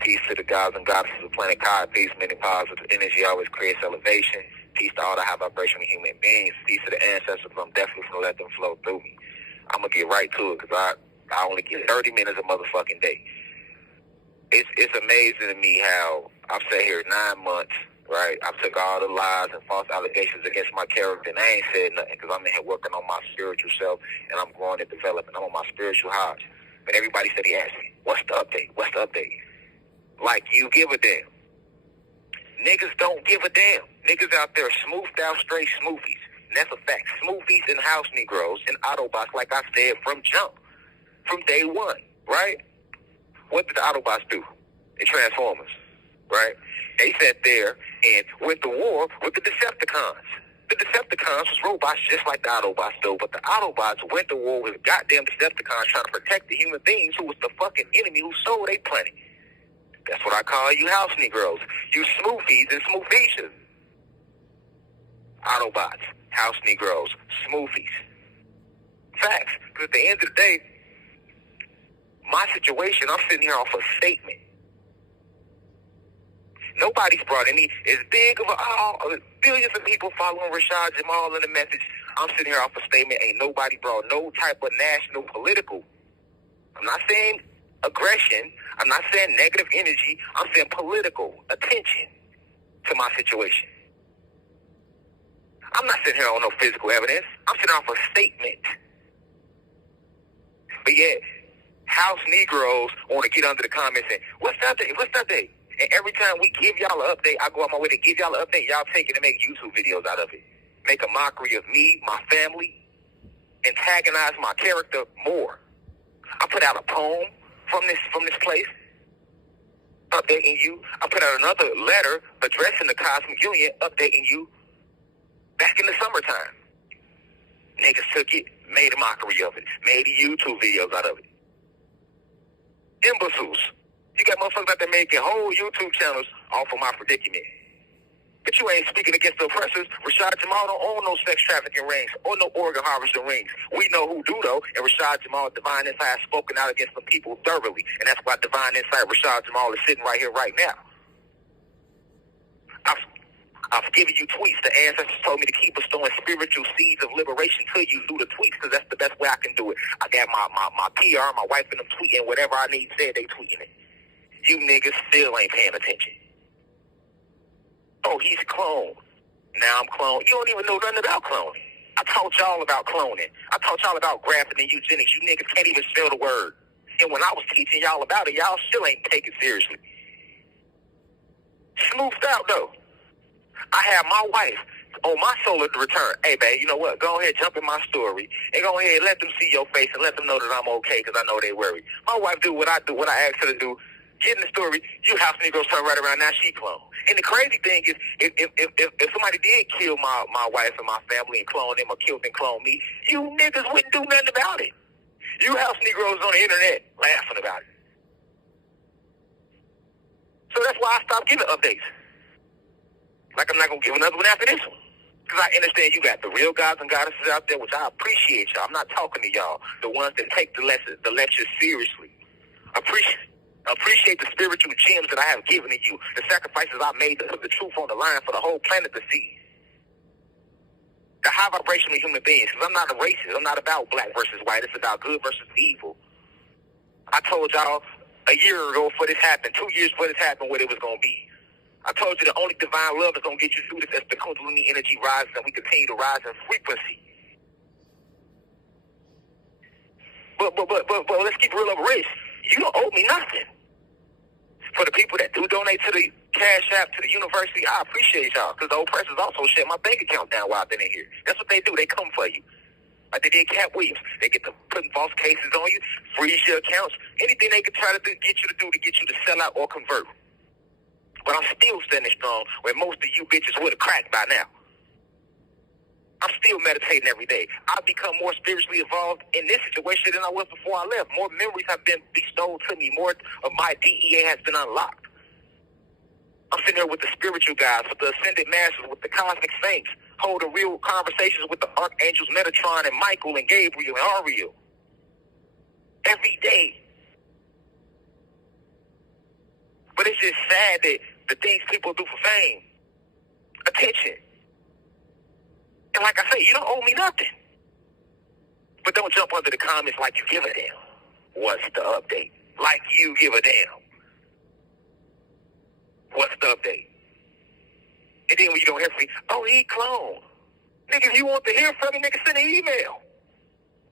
Peace to the gods and goddesses of planet God. Peace, many positive energy always creates elevation. Peace to all the high vibrational human beings. Peace to the ancestors. I'm definitely going to let them flow through me. I'm going to get right to it because I only get 30 minutes a motherfucking day. It's amazing to me how I've sat here 9 months, right? I took all the lies and false allegations against my character, and I ain't said nothing because I'm in here working on my spiritual self, and I'm growing and developing. I'm on my spiritual highs. But everybody said, he asked me, what's the update? What's the update? Like you give a damn. Niggas don't give a damn. Niggas out there smoothed out straight smoothies. And that's a fact. Smoothies and house Negroes and Autobots, like I said, from jump. From day one, right? What did the Autobots do? The Transformers, right? They sat there and went to war with the Decepticons. The Decepticons was robots just like the Autobots do, but the Autobots went to war with goddamn Decepticons trying to protect the human beings who was the fucking enemy who stole their planet. That's what I call you house Negroes. You smoothies and smoothicians. Autobots, house Negroes, smoothies. Facts. Because at the end of the day, my situation, I'm sitting here off a statement. Nobody's brought any, as big of billions of people following Rashad, Jamal, in the message. I'm sitting here off a statement. Ain't nobody brought no type of national political. I'm not saying aggression. I'm not saying negative energy. I'm saying political attention to my situation. I'm not sitting here on no physical evidence. I'm sitting off a statement. But yet, house Negroes want to get under the comments and, what's the update? What's the update? And every time we give y'all an update, I go out my way to give y'all an update, y'all take it and make YouTube videos out of it. Make a mockery of me, my family, antagonize my character more. I put out a poem from this place, updating you. I put out another letter addressing the Cosmic Union, updating you back in the summertime. Niggas took it, made a mockery of it, made YouTube videos out of it. Imbeciles. You got motherfuckers out there making whole YouTube channels off of my predicament. But you ain't speaking against the oppressors. Rashad Jamal don't own no sex trafficking rings or no organ harvesting rings. We know who do, though, and Rashad Jamal, Divine Insight, has spoken out against the people thoroughly. And that's why Divine Insight, Rashad Jamal, is sitting right here, right now. I've given you tweets. The ancestors told me to keep bestowing spiritual seeds of liberation to you through the tweets because that's the best way I can do it. I got my PR, my wife, and them tweeting whatever I need said, they tweeting it. You niggas still ain't paying attention. Oh, he's cloned. Now I'm cloned. You don't even know nothing about cloning. I taught y'all about cloning. I taught y'all about grafting and eugenics. You niggas can't even spell the word. And when I was teaching y'all about it, y'all still ain't take it seriously. Smoothed out, though. I have my wife on my solar return. Hey, babe, you know what? Go ahead, jump in my story, and go ahead, let them see your face and let them know that I'm okay because I know they worry. My wife do what I ask her to do. Get in the story, you house Negroes turn right around, now she clone. And the crazy thing is, if somebody did kill my wife and my family and clone them or killed and clone me, you niggas wouldn't do nothing about it. You house Negroes on the internet laughing about it. So that's why I stopped giving updates. Like I'm not going to give another one after this one. Because I understand you got the real gods and goddesses out there, which I appreciate y'all. I'm not talking to y'all, the ones that take the lecture seriously. Appreciate the spiritual gems that I have given to you, the sacrifices I made to put the truth on the line for the whole planet to see. The high vibrational human beings, because I'm not a racist. I'm not about black versus white. It's about good versus evil. I told y'all a year ago before this happened, 2 years before this happened, what it was going to be. I told you the only divine love is going to get you through this as the Kundalini energy rises and we continue to rise in frequency. But let's keep real over race. You don't owe me nothing. For the people that do donate to the Cash App, to the university, I appreciate y'all because the oppressors also shut my bank account down while I've been in here. That's what they do. They come for you. Like they did Cat Williams. They get to putting false cases on you, freeze your accounts, anything they could try to get you to sell out or convert. But I'm still standing strong where most of you bitches would have cracked by now. I'm still meditating every day. I've become more spiritually evolved in this situation than I was before I left. More memories have been bestowed to me. More of my DEA has been unlocked. I'm sitting there with the spiritual guys, with the ascended masters, with the cosmic saints, holding real conversations with the archangels Metatron and Michael and Gabriel and Ariel. Every day. It's just sad that the things people do for fame, attention. And like I say, you don't owe me nothing. But don't jump under the comments like you give a damn. What's the update? Like you give a damn. What's the update? And then when you don't hear from me, oh, he cloned. Nigga, if you want to hear from me, nigga, send an email.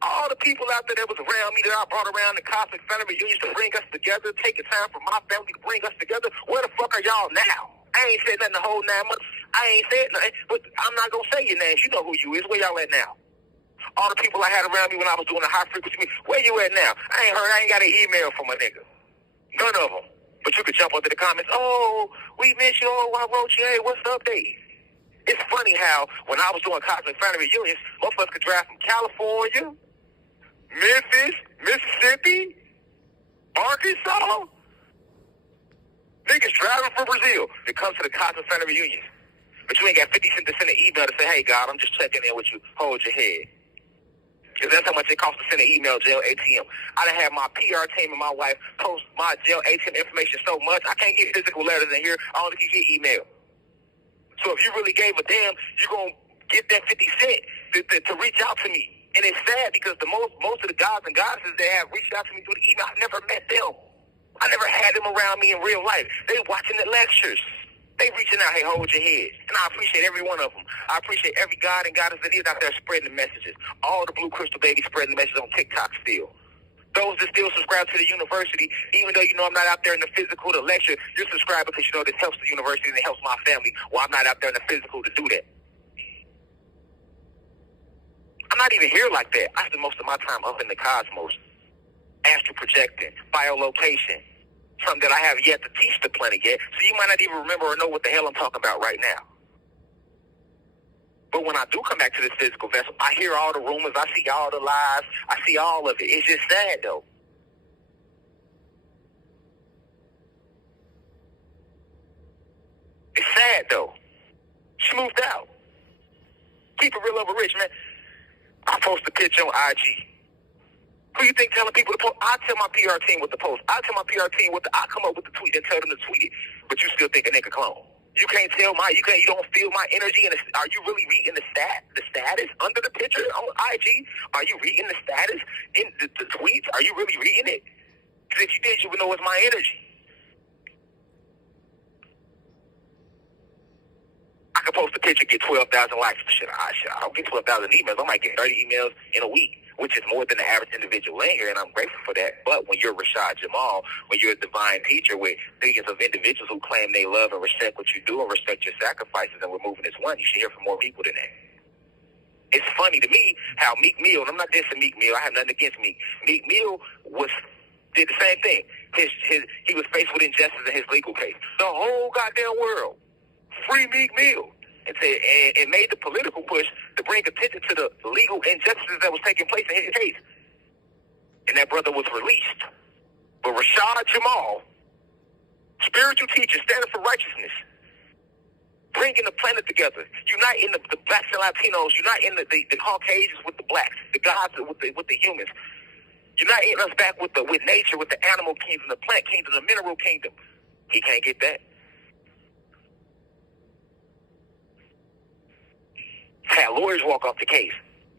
All the people out there that was around me that I brought around the cosmic family reunions to bring us together, taking time from my family to bring us together, where the fuck are y'all now? I ain't said nothing the whole 9 months. I ain't said nothing, but I'm not going to say your names. You know who you is. Where y'all at now? All the people I had around me when I was doing the high frequency meeting, where you at now? I ain't got an email from a nigga. None of them. But you could jump under the comments, oh, we miss you, oh, I wrote you, hey, what's the update? It's funny how when I was doing Cosmic Family Reunions, most of us could drive from California, Memphis, Mississippi, Arkansas. Niggas driving from Brazil to come to the Cosmic Family Reunions. But you ain't got 50 cents to send an email to say, hey, God, I'm just checking in with you. Hold your head. Because that's how much it costs to send an email, jail ATM. I done had my PR team and my wife post my jail ATM information so much, I can't get physical letters in here. I only can get email. So if you really gave a damn, you're going to get that 50 cents to reach out to me. And it's sad because the most of the gods and goddesses that have reached out to me through the email, I never met them. I never had them around me in real life. They watching the lectures. They reaching out, hey, hold your head. And I appreciate every one of them. I appreciate every god and goddess that is out there spreading the messages. All the Blue Crystal babies spreading the messages on TikTok still. Those that still subscribe to the university, even though you know I'm not out there in the physical to lecture, you're subscribed because you know this helps the university and it helps my family while I'm not out there in the physical to do that. I'm not even here like that. I spend most of my time up in the cosmos, astral projecting, biolocation, something that I have yet to teach the planet yet, so you might not even remember or know what the hell I'm talking about right now. But when I do come back to this physical vessel, I hear all the rumors, I see all the lies, I see all of it. It's just sad, though. It's sad, though. Smoothed out. Keep it real over rich, man. I post a picture on IG. Who you think telling people to post? I tell my PR team what to post. I tell my PR team I come up with the tweet and tell them to tweet it. But you still think a nigga clone. You can't tell you don't feel my energy. Are you really reading the status under the picture on IG? Are you reading the status in the tweets? Are you really reading it? Because if you did, you would know it's my energy. I could post a picture, get 12,000 likes for shit. I don't get 12,000 emails. I might get 30 emails in a week, which is more than the average individual in here, and I'm grateful for that. But when you're Rashad Jamal, when you're a divine teacher with billions of individuals who claim they love and respect what you do and respect your sacrifices, and we're moving as one, you should hear from more people than that. It's funny to me how Meek Mill, and I'm not dissing Meek Mill, I have nothing against Meek. Meek Mill did the same thing. He was faced with injustice in his legal case. The whole goddamn world. Free Meek Mill. And made the political push to bring attention to the legal injustices that was taking place in his case. And that brother was released. But Rashad Jamal, spiritual teacher, standing for righteousness, bringing the planet together, uniting the blacks and Latinos, uniting the Caucasians with the blacks, the gods with the humans, uniting us back with nature, with the animal kingdom, the plant kingdom, the mineral kingdom. He can't get that. Had lawyers walk off the case.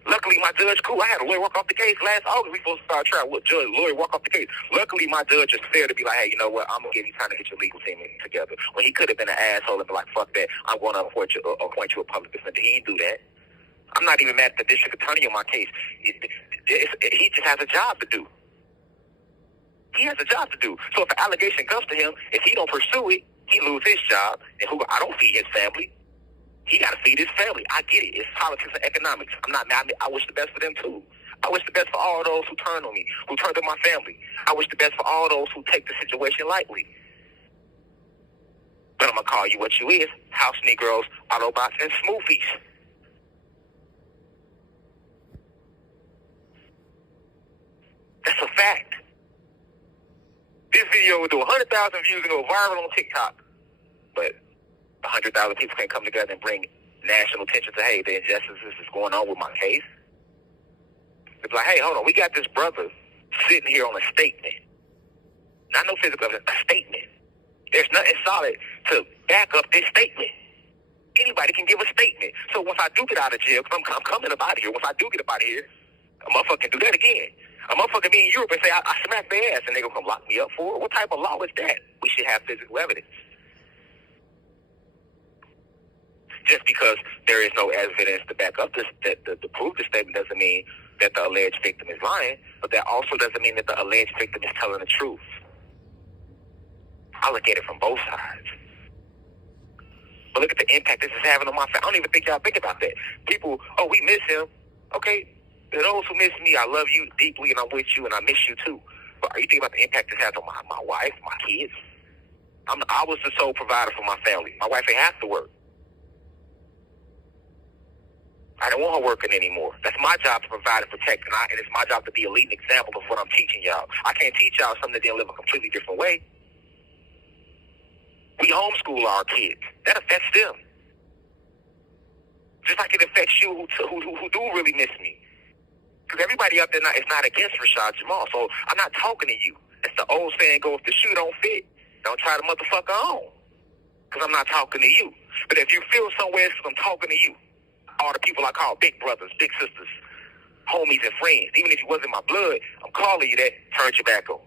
Luckily, my judge, cool. I had a lawyer walk off the case last August. We supposed to start trial. What judge, lawyer walk off the case? Luckily, my judge is fair to be like, hey, you know what? I'm going to give you time to get your legal team together. When he could have been an asshole and be like, fuck that. I'm going to appoint you a public defender. He didn't do that. I'm not even mad at the district attorney on my case. He just has a job to do. He has a job to do. So if an allegation comes to him, if he don't pursue it, he lose his job. And I don't feed his family. He got to feed his family. I get it. It's politics and economics. I'm not mad. I wish the best for them, too. I wish the best for all those who turn on me, who turn to my family. I wish the best for all those who take the situation lightly. But I'm going to call you what you is, house Negroes, Autobots, and Smoothies. That's a fact. This video will do 100,000 views and go viral on TikTok. But 100,000 people can't come together and bring national attention to, hey, the injustices is going on with my case. It's like, hey, hold on, we got this brother sitting here on a statement. Not no physical evidence, a statement. There's nothing solid to back up this statement. Anybody can give a statement. So once I do get out of jail, because I'm coming up out of here, once I do get up out of here, a motherfucker can do that again. A motherfucker be in Europe and say, I smacked their ass, and they gonna come lock me up for it. What type of law is that? We should have physical evidence. Just because there is no evidence to back up this, to prove the statement doesn't mean that the alleged victim is lying, but that also doesn't mean that the alleged victim is telling the truth. I look at it from both sides. But look at the impact this is having on my family. I don't even think y'all think about that. People, oh, we miss him. Okay, to those who miss me, I love you deeply and I'm with you and I miss you too. But are you thinking about the impact this has on my wife, my kids? I was the sole provider for my family. My wife ain't have to work. I don't want her working anymore. That's my job to provide and protect, and it's my job to be a leading example of what I'm teaching y'all. I can't teach y'all something that they'll live a completely different way. We homeschool our kids. That affects them. Just like it affects you who do really miss me. Because everybody out there is not against Rashad Jamal, so I'm not talking to you. It's the old saying, go if the shoe don't fit, don't try the motherfucker on. Because I'm not talking to you. But if you feel somewhere, it's because I'm talking to you. All the people I call big brothers, big sisters, homies and friends. Even if you wasn't my blood, I'm calling you that, turn your back on.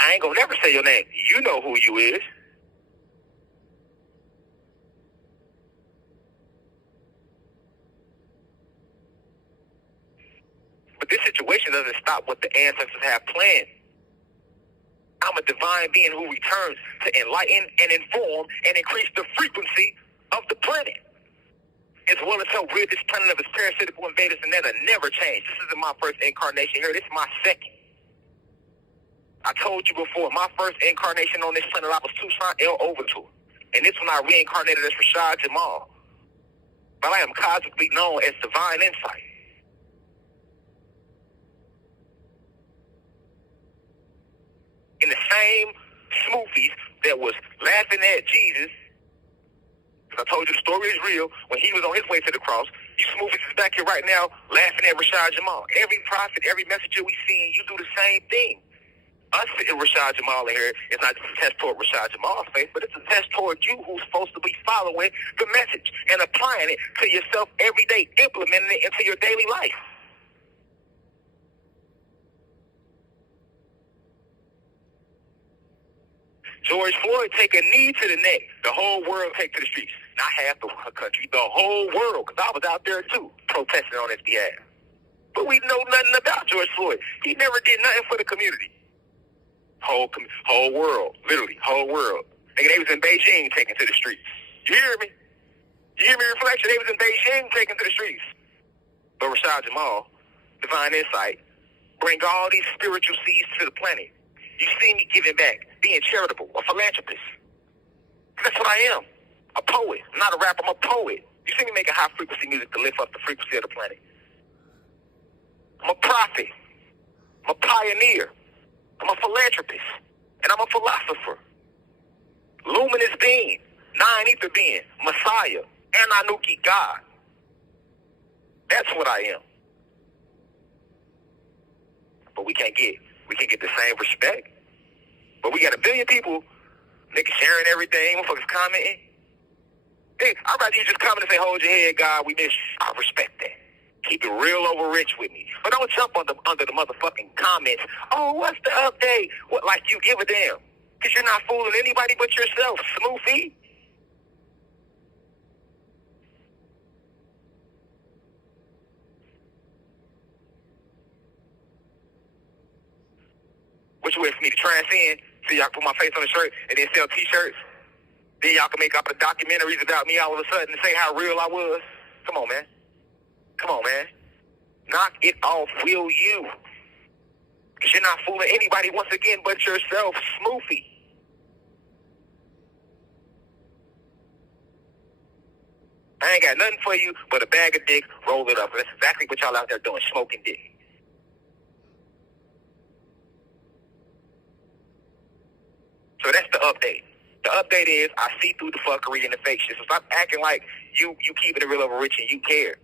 I ain't gonna never say your name. You know who you is. But this situation doesn't stop what the ancestors have planned. I'm a divine being who returns to enlighten and inform and increase the frequency of the planet, as well as help rid this planet of its parasitical invaders, and that'll never change. This isn't my first incarnation here. This is my second. I told you before, my first incarnation on this planet, I was Tucson El Overture. And this one I reincarnated as Rashad Jamal. But I am cosmically known as Divine Insight. In the same smoothies that was laughing at Jesus, I told you the story is real. When he was on his way to the cross, you smoothies is back here right now laughing at Rashad Jamal. Every prophet, every messenger we see, you do the same thing. Us sitting Rashad Jamal in here is not just a test toward Rashad Jamal's faith, but it's a test toward you who's supposed to be following the message and applying it to yourself every day, implementing it into your daily life. George Floyd take a knee to the neck. The whole world take to the streets. Not half the country, the whole world, because I was out there too, protesting on his behalf. But we know nothing about George Floyd. He never did nothing for the community. Whole world, literally, whole world. Nigga, they was in Beijing taking to the streets. You hear me? You hear me, Reflection? They was in Beijing taking to the streets. But Rashad Jamal, Divine Insight, bring all these spiritual seeds to the planet. You see me giving back, being charitable, a philanthropist. That's what I am, a poet. I'm not a rapper, I'm a poet. You see me making high-frequency music to lift up the frequency of the planet. I'm a prophet. I'm a pioneer. I'm a philanthropist. And I'm a philosopher. Luminous being, nine-ether being, Messiah, Ananuki God. That's what I am. But we can't get the same respect. But we got 1 billion people, niggas sharing everything, motherfuckers commenting. Hey, I'd rather you just comment and say, hold your head, God, we miss you. I respect that. Keep it real over rich with me. But don't jump under the motherfucking comments. Oh, what's the update? What, like you give a damn? Because you're not fooling anybody but yourself, Smoothie. Which way for me to transcend so y'all put my face on a shirt and then sell t-shirts? Then y'all can make up documentaries about me all of a sudden and say how real I was? Come on, man. Come on, man. Knock it off, will you? Because you're not fooling anybody once again but yourself, Smoothie. I ain't got nothing for you but a bag of dick, roll it up. That's exactly what y'all out there doing, smoking dick. So that's the update. The update is I see through the fuckery and the fake shit. So stop acting like you keeping it real over rich and you care.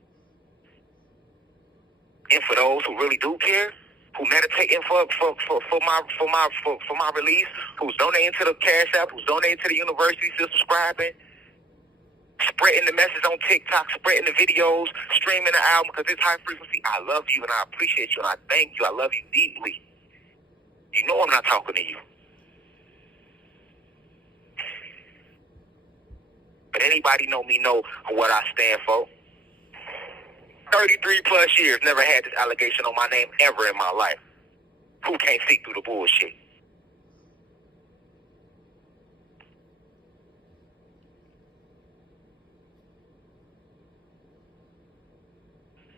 And for those who really do care, who meditating for my release, who's donating to the Cash App, who's donating to the university, still subscribing, spreading the message on TikTok, spreading the videos, streaming the album because it's high frequency. I love you and I appreciate you and I thank you. I love you deeply. You know I'm not talking to you. But anybody know me know what I stand for. 33 plus years, never had this allegation on my name ever in my life. Who can't see through the bullshit?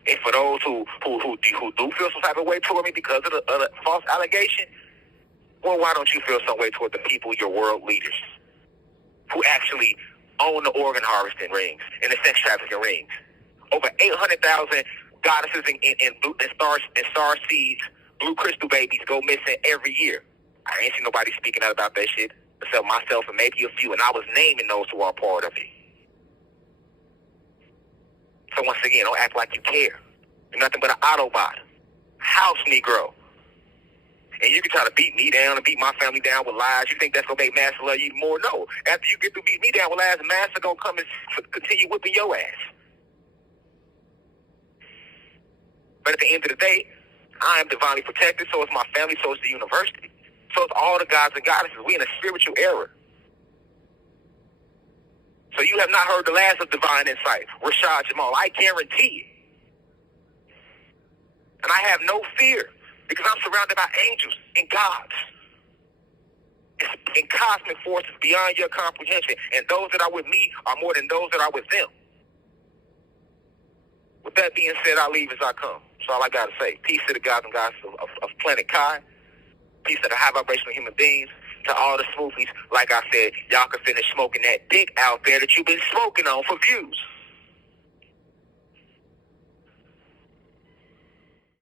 And for those who do feel some type of way toward me because of the false allegation, well, why don't you feel some way toward the people, your world leaders, who actually own the organ harvesting rings and the sex trafficking rings? Over 800,000 goddesses and star seeds, blue crystal babies go missing every year. I ain't seen nobody speaking out about that shit except myself and maybe a few, and I was naming those who are part of it. So once again, don't act like you care. You're nothing but an Autobot, house Negro. And you can try to beat me down and beat my family down with lies. You think that's going to make Master love you more? No. After you get to beat me down with lies, Master going to come and continue whipping your ass. But at the end of the day, I am divinely protected, so is my family, so is the university. So it's all the gods and goddesses. We in a spiritual era. So you have not heard the last of divine insight, Rashad, Jamal. I guarantee it. And I have no fear because I'm surrounded by angels and gods and cosmic forces beyond your comprehension. And those that are with me are more than those that are with them. With that being said, I leave as I come. That's all I got to say. Peace to the gods and goddesses of planet Kai. Peace to the high vibrational human beings. To all the smoothies, like I said, y'all can finish smoking that dick out there that you've been smoking on for views.